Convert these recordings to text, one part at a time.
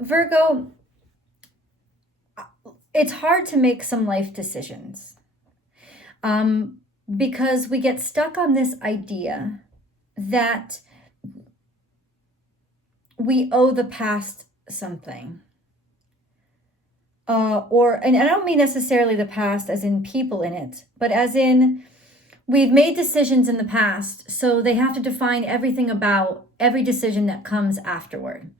Virgo, it's hard to make some life decisions because we get stuck on this idea that we owe the past something. And I don't mean necessarily the past as in people in it, but as in we've made decisions in the past, so they have to define everything about every decision that comes afterward.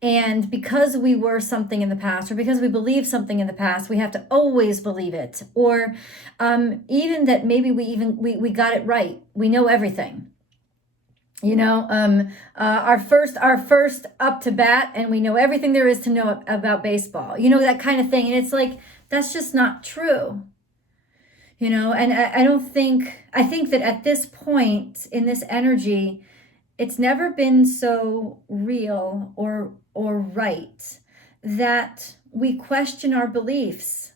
And because we were something in the past, or because we believe something in the past, we have to always believe it. Or even that maybe we got it right. We know everything. Our first up to bat, and we know everything there is to know about baseball. That kind of thing. And it's like, that's just not true. And I think that at this point in this energy, it's never been so real or right that we question our beliefs.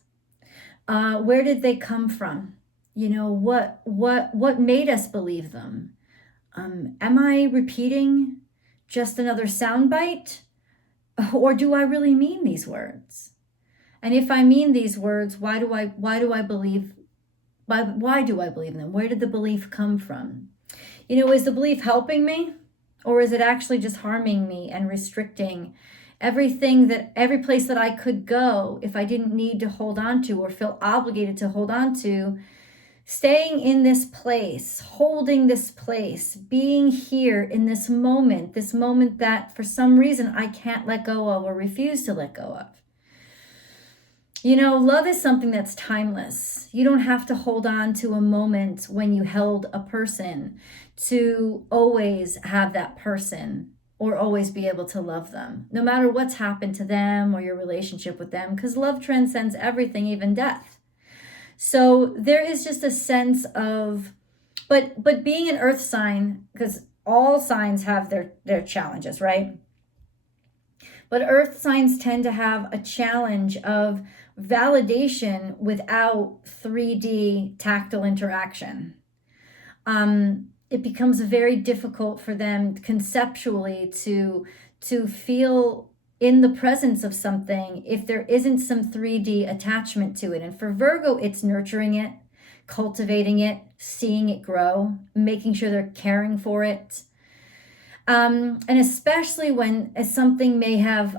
Where did they come from? What made us believe them? Am I repeating just another soundbite? Or do I really mean these words? And if I mean these words, why do I believe them? Where did the belief come from? Is the belief helping me? Or is it actually just harming me and restricting every place that I could go if I didn't need to hold on to or feel obligated to hold on to? Staying in this place, holding this place, being here in this moment that for some reason I can't let go of or refuse to let go of. Love is something that's timeless. You don't have to hold on to a moment when you held a person to always have that person or always be able to love them, no matter what's happened to them or your relationship with them, because love transcends everything, even death. So there is just a sense of, but being an earth sign, because all signs have their challenges, right? But earth signs tend to have a challenge of validation without 3D tactile interaction. It becomes very difficult for them conceptually to feel in the presence of something if there isn't some 3D attachment to it. And for Virgo, it's nurturing it, cultivating it, seeing it grow, making sure they're caring for it. And especially when something may have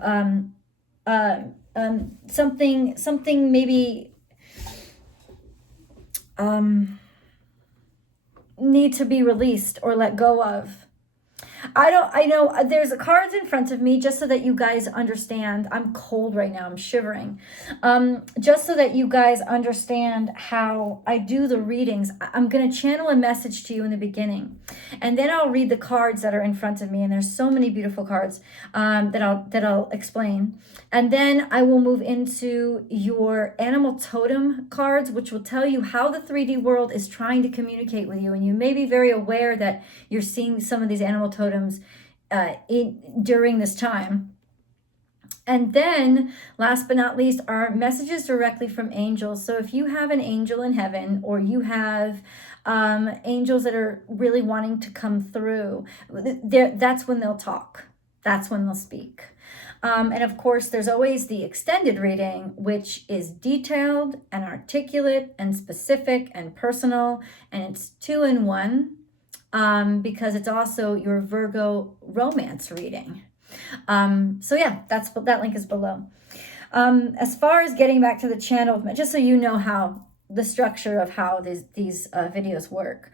something maybe need to be released or let go of. I know there's cards in front of me just so that you guys understand. I'm cold right now. I'm shivering. Just so that you guys understand how I do the readings. I'm going to channel a message to you in the beginning, and then I'll read the cards that are in front of me. And there's so many beautiful cards that I'll explain. And then I will move into your animal totem cards, which will tell you how the 3D world is trying to communicate with you. And you may be very aware that you're seeing some of these animal totems during this time. And then last but not least are messages directly from angels. So if you have an angel in heaven, or you have angels that are really wanting to come through, that's when they'll talk. That's when they'll speak. And of course, there's always the extended reading, which is detailed and articulate and specific and personal. And it's 2-in-1 because it's also your Virgo romance reading. So yeah, that link is below. As far as getting back to the channel, just so you know how the structure of how these videos work.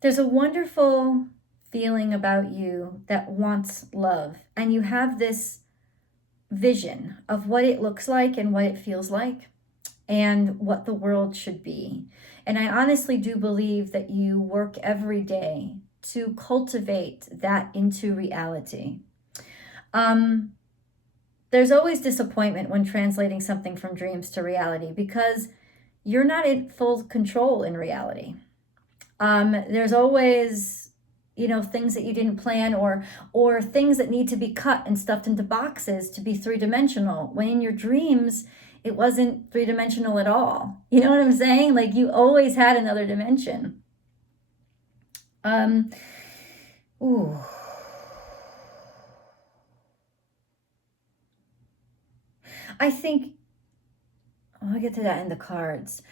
There's a wonderful feeling about you that wants love, and you have this vision of what it looks like and what it feels like and what the world should be. And I honestly do believe that you work every day to cultivate that into reality. There's always disappointment when translating something from dreams to reality because you're not in full control in reality. There's always, things that you didn't plan or things that need to be cut and stuffed into boxes to be three-dimensional, when in your dreams, it wasn't three-dimensional at all. You know what I'm saying? Like, you always had another dimension. I think, I'll get to that in the cards.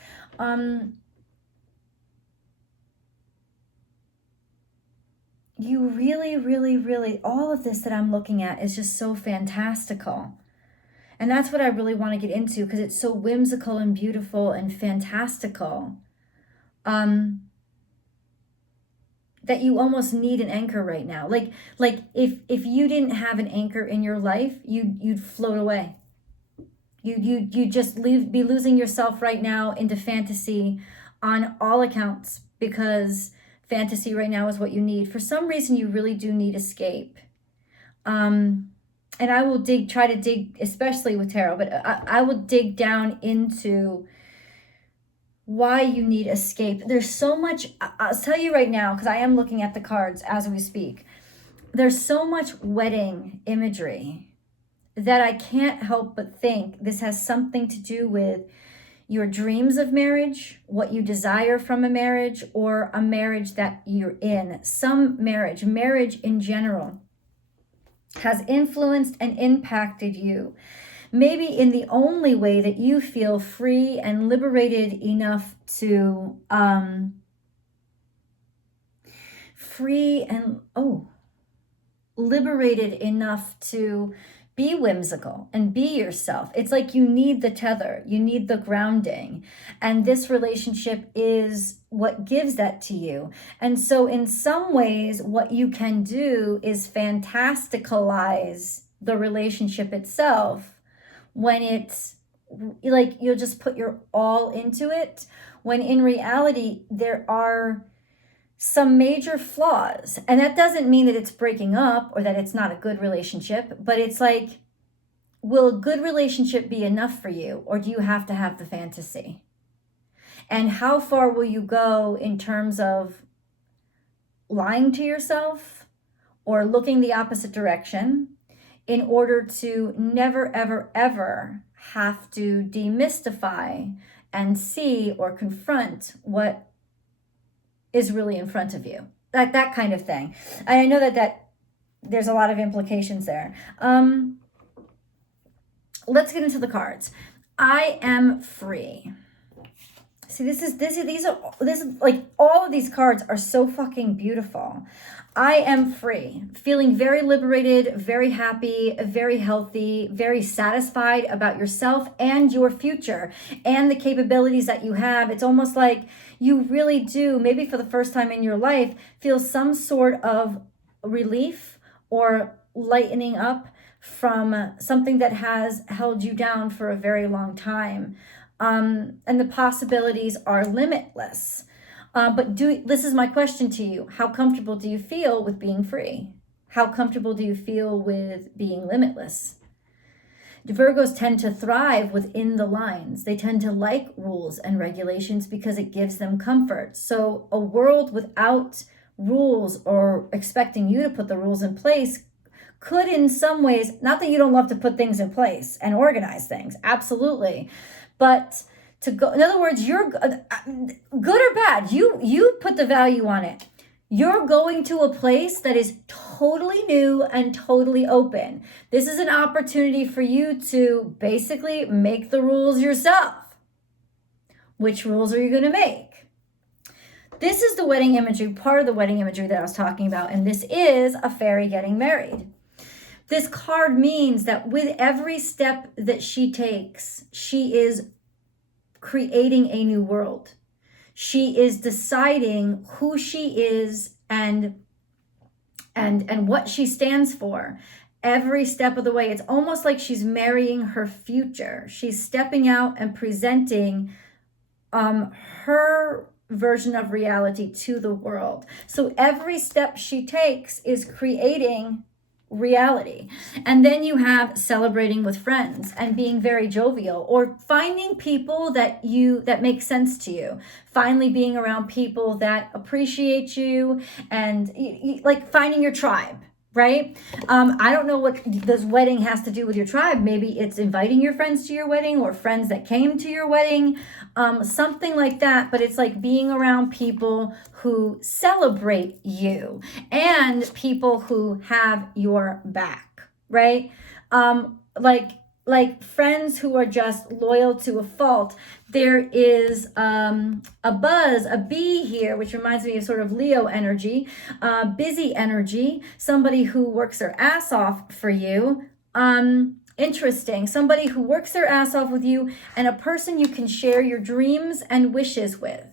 You really, really, really, all of this that I'm looking at is just so fantastical. And that's what I really want to get into, because it's so whimsical and beautiful and fantastical. That you almost need an anchor right now. Like if you didn't have an anchor in your life, you'd float away. You just be losing yourself right now into fantasy on all accounts, because fantasy right now is what you need. For some reason, you really do need escape. And I will try to dig, especially with tarot, but I will dig down into why you need escape. There's so much, I'll tell you right now, because I am looking at the cards as we speak. There's so much wedding imagery that I can't help but think this has something to do with your dreams of marriage, what you desire from a marriage, or a marriage that you're in. Some marriage in general, has influenced and impacted you. Maybe in the only way that you feel free and liberated enough to, liberated enough to be whimsical and be yourself. It's like you need the tether, you need the grounding. And this relationship is what gives that to you. And so in some ways, what you can do is fantasticalize the relationship itself when it's like you'll just put your all into it, when in reality, there are some major flaws. And that doesn't mean that it's breaking up or that it's not a good relationship, but it's like, will a good relationship be enough for you, or do you have to have the fantasy? And how far will you go in terms of lying to yourself or looking the opposite direction in order to never, ever, ever have to demystify and see or confront what is really in front of you? That kind of thing. And I know that there's a lot of implications there. Let's get into the cards. I am free. See, these are like, all of these cards are so fucking beautiful. I am free, feeling very liberated, very happy, very healthy, very satisfied about yourself and your future and the capabilities that you have. It's almost like you really do, maybe for the first time in your life, feel some sort of relief or lightening up from something that has held you down for a very long time. And the possibilities are limitless. But this is my question to you. How comfortable do you feel with being free? How comfortable do you feel with being limitless? Virgos tend to thrive within the lines. They tend to like rules and regulations because it gives them comfort. So a world without rules or expecting you to put the rules in place could, in some ways, not that you don't love to put things in place and organize things, absolutely, but to go, in other words, you're good or bad, you put the value on it. You're going to a place that is totally new and totally open. This is an opportunity for you to basically make the rules yourself. Which rules are you going to make? This is the wedding imagery, part of the wedding imagery that I was talking about, and this is a fairy getting married. This card means that with every step that she takes, she is creating a new world. She is deciding who she is and what she stands for every step of the way. It's almost like she's marrying her future. She's stepping out and presenting her version of reality to the world. So every step she takes is creating reality. And then you have celebrating with friends and being very jovial, or finding people that make sense to you, finally being around people that appreciate you, and like finding your tribe, right? I don't know what this wedding has to do with your tribe. Maybe it's inviting your friends to your wedding, or friends that came to your wedding, something like that. But it's like being around people who celebrate you and people who have your back, right? Like like friends who are just loyal to a fault. There is a buzz, a bee here, which reminds me of sort of Leo energy, busy energy, somebody who works their ass off for you. Interesting. Somebody who works their ass off with you, and a person you can share your dreams and wishes with.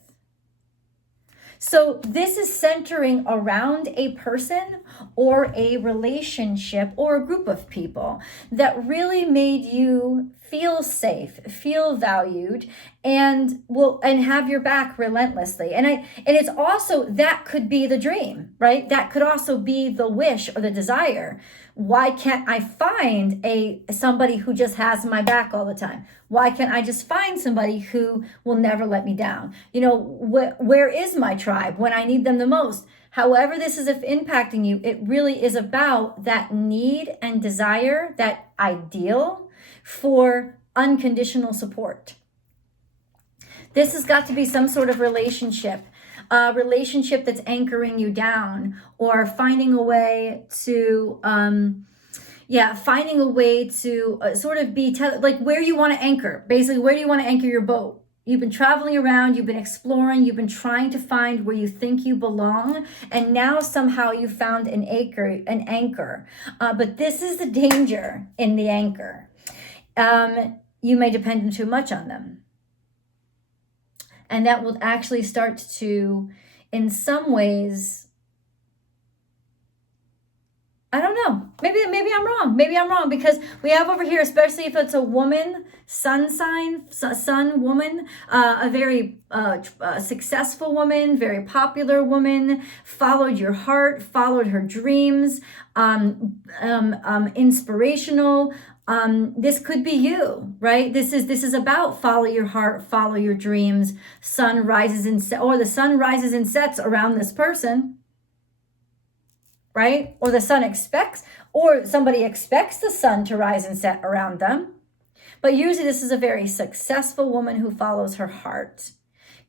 So this is centering around a person or a relationship or a group of people that really made you feel safe, feel valued, and have your back relentlessly. And it's also, that could be the dream, right? That could also be the wish or the desire. Why can't I find somebody who just has my back all the time? Why can't I just find somebody who will never let me down? Where is my tribe when I need them the most? However this is impacting you, it really is about that need and desire, that ideal for unconditional support. This has got to be some sort of relationship. A relationship that's anchoring you down, or finding a way to sort of be like where you want to anchor. Basically, where do you want to anchor your boat? You've been traveling around, you've been exploring, you've been trying to find where you think you belong, and now somehow you found an anchor. But this is the danger in the anchor. You may depend too much on them. And that will actually start to, in some ways, I don't know. Maybe I'm wrong. Maybe I'm wrong, because we have over here, especially if it's a woman, sun sign, sun woman, a very successful woman, very popular woman, followed your heart, followed her dreams, inspirational. This could be you, right? This is about follow your heart, follow your dreams. Sun rises and the sun rises and sets around this person, right? Or the sun expects, or somebody expects the sun to rise and set around them. But usually this is a very successful woman who follows her heart.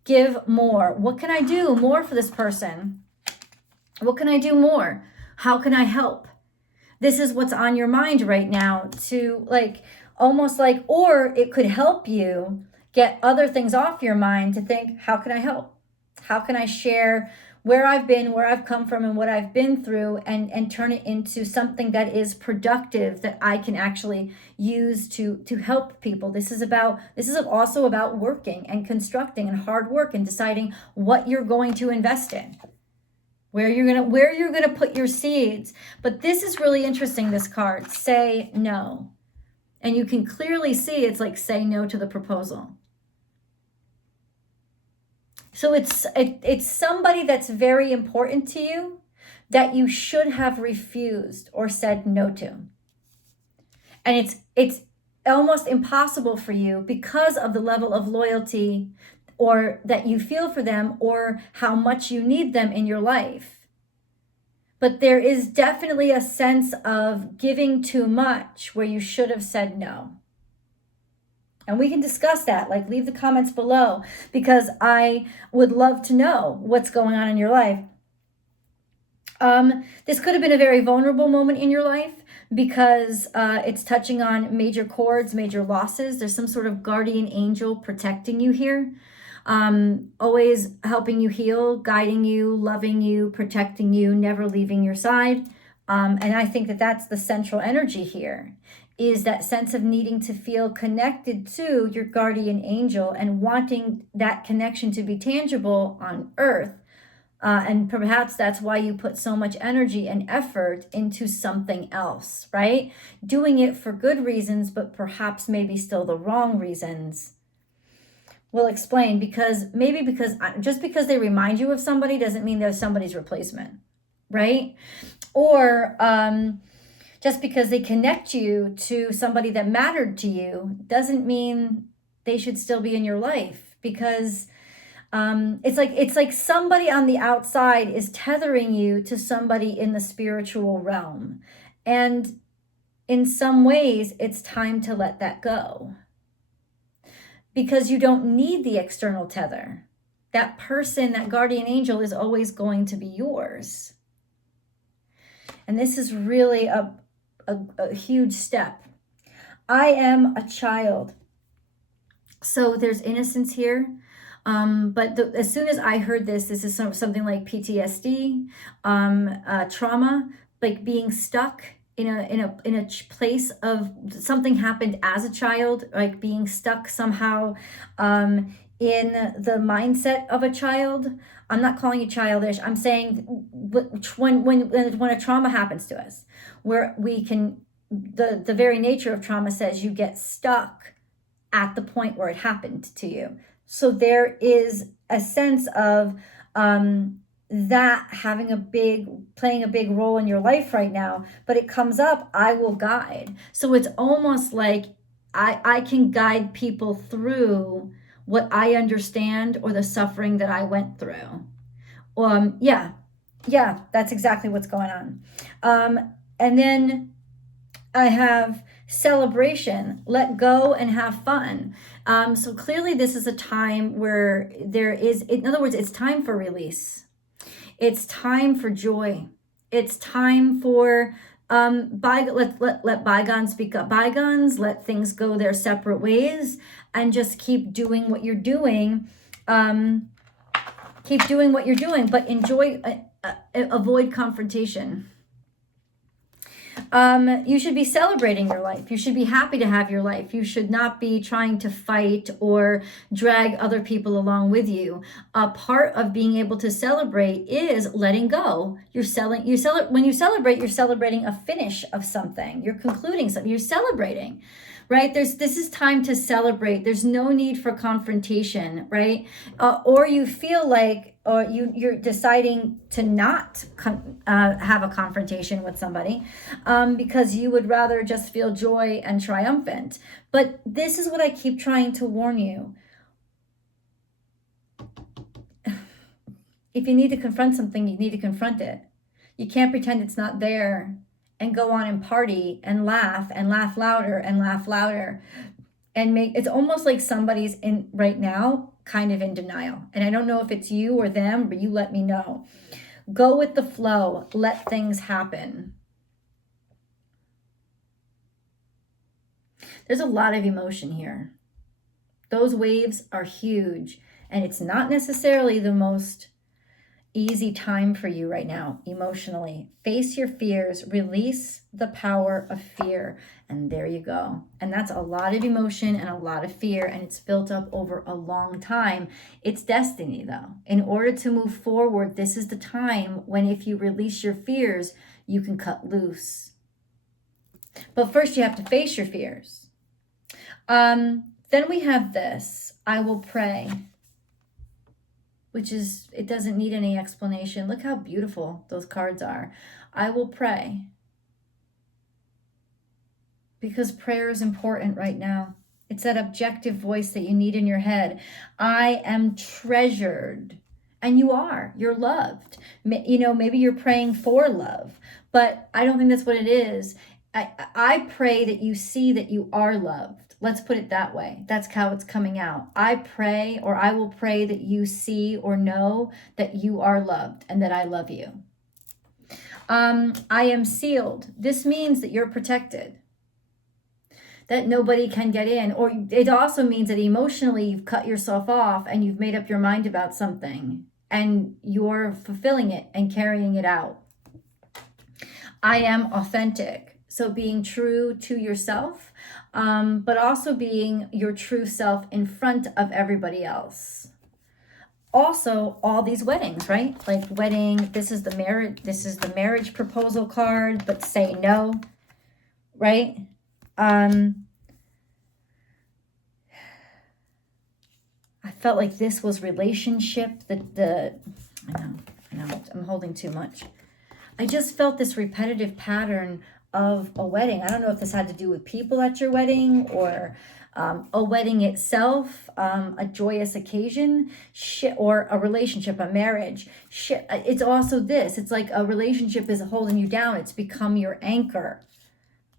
Give more. What can I do more for this person? What can I do more? How can I help? This is what's on your mind right now, to or it could help you get other things off your mind to think, how can I help? How can I share where I've been, where I've come from, and what I've been through, and turn it into something that is productive, that I can actually use to help people. This is also about working and constructing and hard work and deciding what you're going to invest in. Where you're gonna put your seeds. But this is really interesting, this card. Say no. And you can clearly see it's like say no to the proposal. So it's somebody that's very important to you that you should have refused or said no to. And it's almost impossible for you because of the level of loyalty or that you feel for them, or how much you need them in your life. But there is definitely a sense of giving too much where you should have said no. And we can discuss that, like leave the comments below, because I would love to know what's going on in your life. This could have been a very vulnerable moment in your life, because it's touching on major chords, major losses. There's some sort of guardian angel protecting you here. Always helping you heal, guiding you, loving you, protecting you, never leaving your side. And I think that that's the central energy here, is that sense of needing to feel connected to your guardian angel and wanting that connection to be tangible on earth. And perhaps that's why you put so much energy and effort into something else, right? Doing it for good reasons, but perhaps maybe still the wrong reasons. We'll explain, because just because they remind you of somebody doesn't mean they're somebody's replacement, right? Or just because they connect you to somebody that mattered to you doesn't mean they should still be in your life, because it's like somebody on the outside is tethering you to somebody in the spiritual realm. And in some ways, it's time to let that go, because you don't need the external tether. That person, that guardian angel, is always going to be yours. And this is really a huge step. I am a child. So there's innocence here. But as soon as I heard this is something like PTSD, trauma, like being stuck in a place of something happened as a child, like being stuck somehow in the mindset of a child. I'm not calling it childish. I'm saying when a trauma happens to us, where we can, the very nature of trauma says you get stuck at the point where it happened to you. So there is a sense of that playing a big role in your life right now, but it comes up, I will guide. So it's almost like I can guide people through what I understand or the suffering that I went through. Yeah, that's exactly what's going on. And then I have celebration, let go and have fun. So clearly this is a time where in other words, it's time for release. It's time for joy. It's time for let bygones be bygones, let things go their separate ways, and just keep doing what you're doing. Keep doing what you're doing, but avoid confrontation. You should be celebrating your life. You should be happy to have your life. You should not be trying to fight or drag other people along with you. A part of being able to celebrate is letting go. When you celebrate, you're celebrating a finish of something. You're concluding something. You're celebrating. Right? This is time to celebrate. There's no need for confrontation, right? Or you feel like, or you're deciding to not have a confrontation with somebody because you would rather just feel joy and triumphant. But this is what I keep trying to warn you. If you need to confront something, you need to confront it. You can't pretend it's not there and go on and party and laugh louder and laugh louder and it's almost like somebody's in right now kind of in denial. And I don't know if it's you or them, but you let me know. Go with the flow. Let things happen. There's a lot of emotion here. Those waves are huge, and it's not necessarily the most easy time for you right now emotionally. Face your fears, release the power of fear, and there you go. And that's a lot of emotion and a lot of fear, and it's built up over a long time. It's destiny though. In order to move forward, this is the time when if you release your fears, you can cut loose. But first you have to face your fears. Then we have this, I will pray, which is, it doesn't need any explanation. Look how beautiful those cards are. I will pray. Because prayer is important right now. It's that objective voice that you need in your head. I am treasured. And you are. You're loved. Maybe you're praying for love, but I don't think that's what it is. I pray that you see that you are loved. Let's put it that way. That's how it's coming out. I pray, or I will pray that you see or know that you are loved and that I love you. I am sealed. This means that you're protected, that nobody can get in. Or it also means that emotionally you've cut yourself off and you've made up your mind about something and you're fulfilling it and carrying it out. I am authentic. So being true to yourself, but also being your true self in front of everybody else. Also, all these weddings, right? Like wedding, this is the marriage proposal card, but say no, right? I felt like this was relationship, I know, I'm holding too much. I just felt this repetitive pattern of a wedding. I don't know if this had to do with people at your wedding or a wedding itself, a joyous occasion, or a relationship, a marriage. It's also this. It's like a relationship is holding you down. It's become your anchor.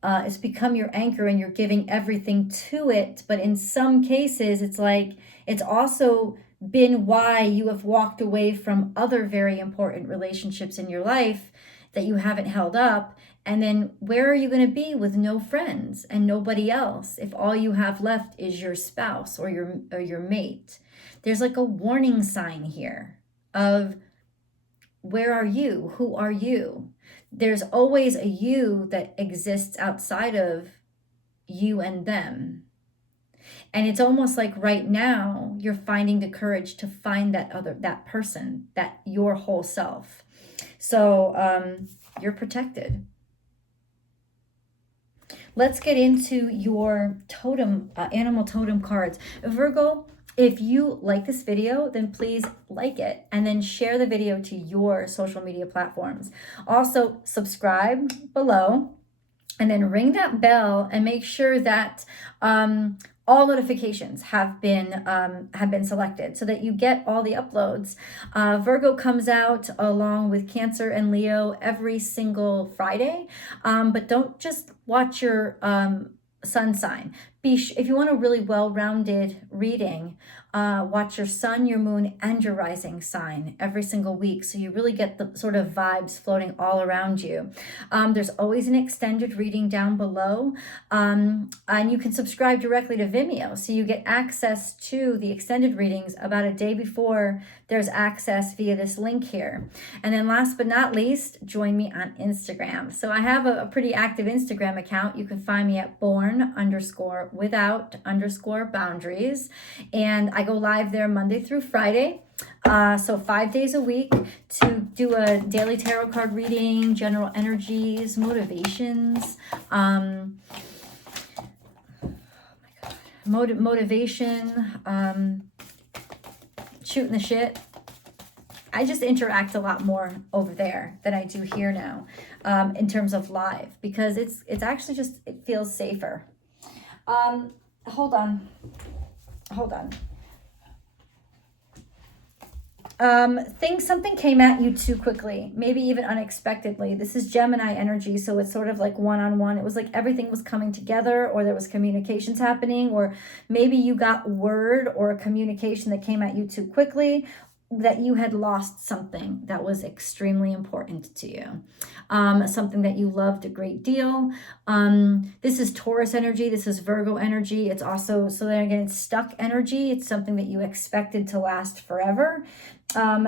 It's become your anchor and you're giving everything to it. But in some cases, it's like it's also been why you have walked away from other very important relationships in your life. that you haven't held up. And then where are you going to be with no friends and nobody else if all you have left is your spouse or your mate? There's like a warning sign here of where are you? Who are you? There's always a you that exists outside of you and them. And it's almost like right now you're finding the courage to find that person, that your whole self. So you're protected. Let's get into your totem, animal totem cards. Virgo, if you like this video, then please like it and then share the video to your social media platforms. Also, subscribe below and then ring that bell and make sure that all notifications have been selected so that you get all the uploads. Virgo comes out along with Cancer and Leo every single Friday, but don't just watch your sun sign. If you want a really well-rounded reading, watch your sun, your moon, and your rising sign every single week, so you really get the sort of vibes floating all around you. There's always an extended reading down below, and you can subscribe directly to Vimeo, so you get access to the extended readings about a day before there's access via this link here. And then last but not least, join me on Instagram. So I have a pretty active Instagram account. You can find me at Born_without_boundaries, and I go live there Monday through Friday. So 5 days a week to do a daily tarot card reading, general energies, motivations, motivation, shooting the shit. I just interact a lot more over there than I do here now, in terms of live, because it's actually just, it feels safer. Hold on. Something came at you too quickly, maybe even unexpectedly. This is Gemini energy, so it's sort of like one-on-one. It was like everything was coming together, or there was communications happening, or maybe you got word or a communication that came at you too quickly, that you had lost something that was extremely important to you, something that you loved a great deal. This is Taurus energy. This is Virgo energy. It's also, so then again, it's stuck energy. It's something that you expected to last forever.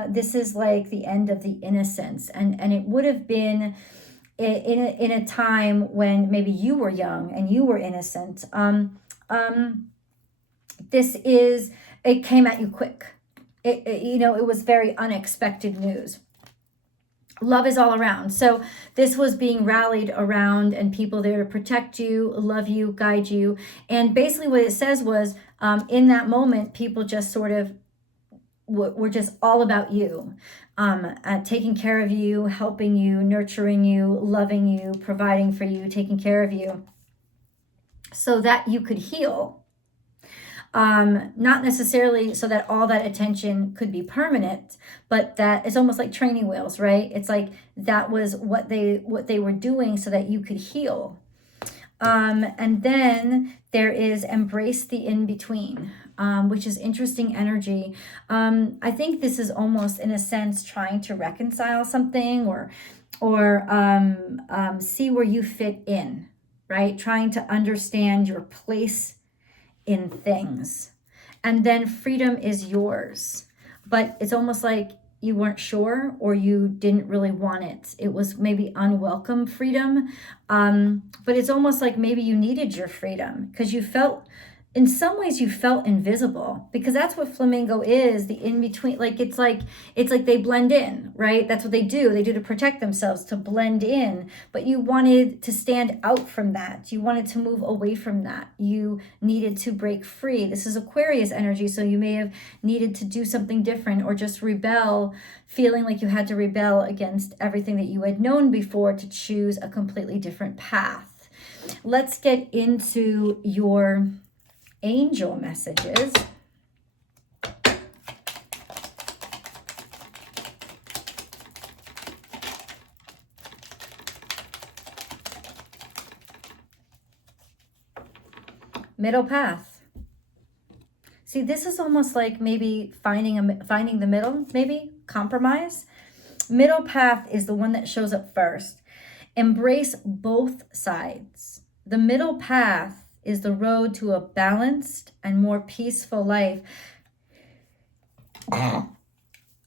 This is like the end of the innocence, and it would have been in a time when maybe you were young and you were innocent. It came at you quick. It was very unexpected news. Love is all around. So this was being rallied around, and people there to protect you, love you, guide you. And basically what it says was, in that moment, people just sort of were just all about you, taking care of you, helping you, nurturing you, loving you, providing for you, taking care of you so that you could heal. Not necessarily so that all that attention could be permanent, but that it's almost like training wheels, right? It's like that was what they were doing so that you could heal. And then there is embrace the in-between, which is interesting energy. I think this is almost, in a sense, trying to reconcile something or see where you fit in, right? Trying to understand your place in things. And then freedom is yours, but it's almost like you weren't sure, or you didn't really want it. It was maybe unwelcome freedom, but it's almost like maybe you needed your freedom because you felt, in some ways you felt invisible, because that's what flamingo is, the in-between. It's like they blend in, right? That's what they do to protect themselves, to blend in. But you wanted to stand out from that. You wanted to move away from that. You needed to break free. This is Aquarius energy, so you may have needed to do something different, or just rebel, feeling like you had to rebel against everything that you had known before to choose a completely different path. Let's get into your angel messages. Middle path. See, this is almost like maybe finding the middle, maybe compromise. Middle path is the one that shows up first. Embrace both sides. The middle path is the road to a balanced and more peaceful life.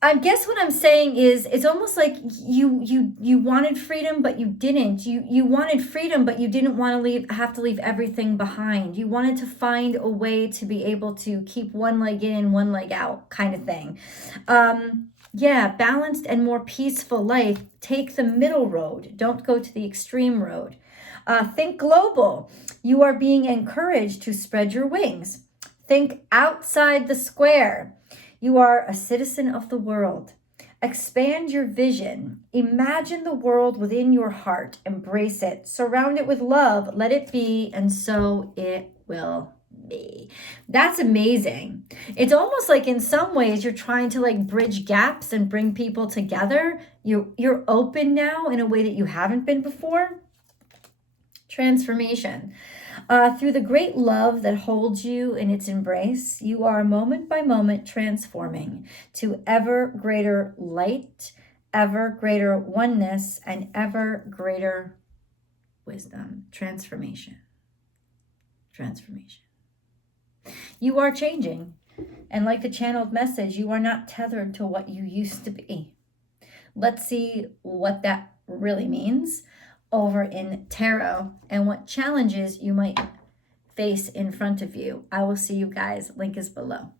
I guess what I'm saying is it's almost like you wanted freedom, but you didn't. You wanted freedom, but you didn't want to have to leave everything behind. You wanted to find a way to be able to keep one leg in, one leg out, kind of thing. Yeah, balanced and more peaceful life. Take the middle road. Don't go to the extreme road. Think global. You are being encouraged to spread your wings. Think outside the square. You are a citizen of the world. Expand your vision. Imagine the world within your heart. Embrace it. Surround it with love. Let it be, and so it will be. That's amazing. It's almost like in some ways you're trying to like bridge gaps and bring people together. You're open now in a way that you haven't been before. Transformation. Through the great love that holds you in its embrace, you are moment by moment transforming to ever greater light, ever greater oneness, and ever greater wisdom. Transformation. Transformation. You are changing. And like the channeled message, you are not tethered to what you used to be. Let's see what that really means over in tarot and what challenges you might face in front of you. I will see you guys. Link is below.